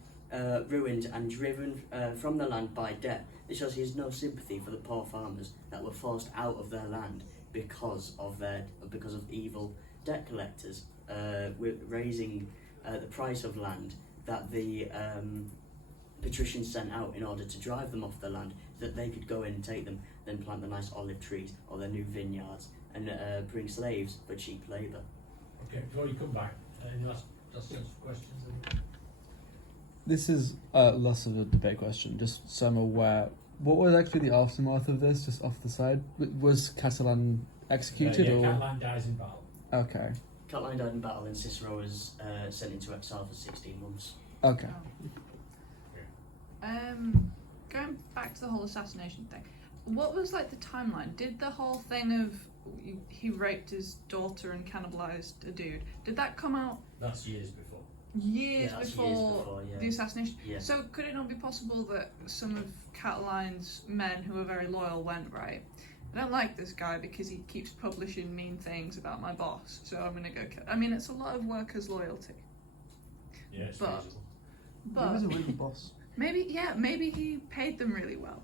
ruined and driven from the land by debt." This shows he has no sympathy for the poor farmers that were forced out of their land because of evil debt collectors, with raising the price of land that the patricians sent out in order to drive them off the land, so that they could go in and take them, then plant the nice olive trees or their new vineyards and bring slaves for cheap labour. Okay, before you come back, any last questions? This is less of a debate question, just so I'm aware. What was actually the aftermath of this, just off the side? Was Catiline executed? Yeah, or? Catiline dies in battle. Okay. Catiline died in battle and Cicero was sent into exile for 16 months. Okay. Going back to the whole assassination thing, what was like the timeline? Did the whole thing of he raped his daughter and cannibalized a dude, did that come out That's years before. years before yeah. the assassination? Yeah. So could it not be possible that some of Catiline's men who are very loyal went, right, I don't like this guy because he keeps publishing mean things about my boss, so I'm going to go kill. I mean, it's a lot of workers' loyalty. Yeah, it's But- feasible. He was But a really boss. maybe he paid them really well.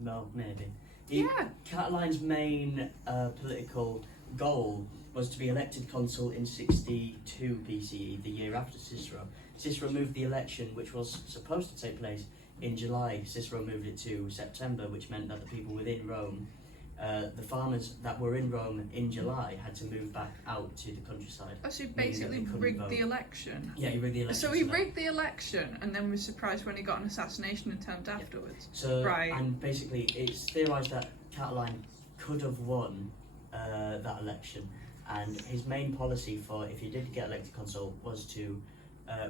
No, maybe. Yeah. Catiline's main political goal was to be elected consul in 62 BCE, the year after Cicero. Cicero moved the election, which was supposed to take place in July. Cicero moved it to September, which meant that the people within Rome, the farmers that were in Rome in July, had to move back out to the countryside. Oh, so he Meaning that basically they couldn't rigged vote. the election. Yeah, he rigged the election. So he that- rigged the election and then was surprised when he got an assassination attempt afterwards. So, Right. and basically, it's theorised that Catiline could have won that election, and his main policy for if he did get elected consul was to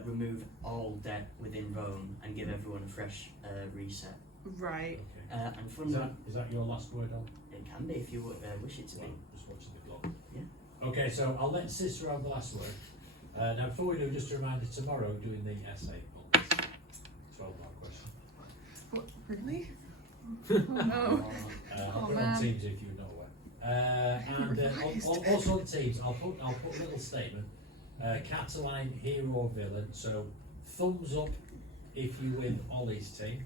remove all debt within Rome and give everyone a fresh reset. Right. Okay. And from Is that your last word on? it can be if you wish it to be. Well, just watching the clock. Yeah. Okay, so I'll let Cicero have the last word. Now, before we do, just a reminder, tomorrow doing the essay on this 12-mark question. What, really? Oh no. I'll Oh, put it man. on Teams if you're not aware. And also on Teams, I'll put a little statement. Catiline, hero or villain. So thumbs up if you're with Ollie's team,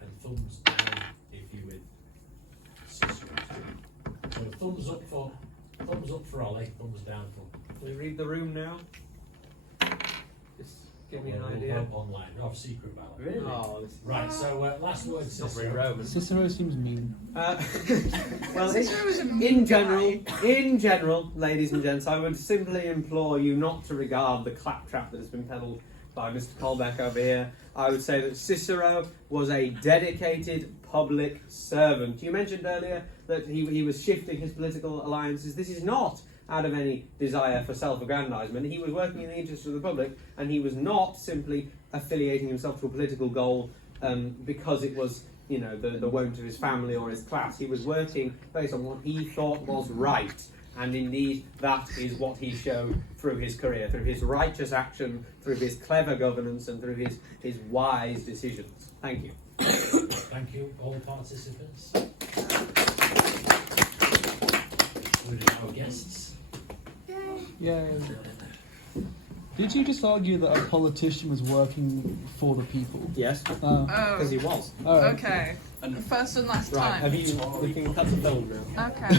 and thumbs down if you're with Cicero's team. So thumbs up for Ollie, thumbs down for. Can we read the room now? Just give me an We'll idea. vote online. We'll have secret ballot. Really? Oh, this is Right. So last word, not very Cicero. Roman. Cicero seems mean. Well, Cicero was a mean in guy. general, ladies and gents, I would simply implore you not to regard the claptrap that has been peddled by Mr. Colbeck over here. I would say that Cicero was a dedicated public servant. You mentioned earlier that he was shifting his political alliances. This is not out of any desire for self-aggrandizement. He was working in the interest of the public, and he was not simply affiliating himself to a political goal because it was, you know, the wont of his family or his class. He was working based on what he thought was right, and indeed that is what he showed through his career, through his righteous action, through his clever governance, and through his wise decisions. Thank you. Thank you, all participants. Including our guests. Yeah. Did you just argue that a politician was working for the people? Yes, Oh, because he was. Oh, okay. First and last Right, time. have you? We can cut the film now. Okay.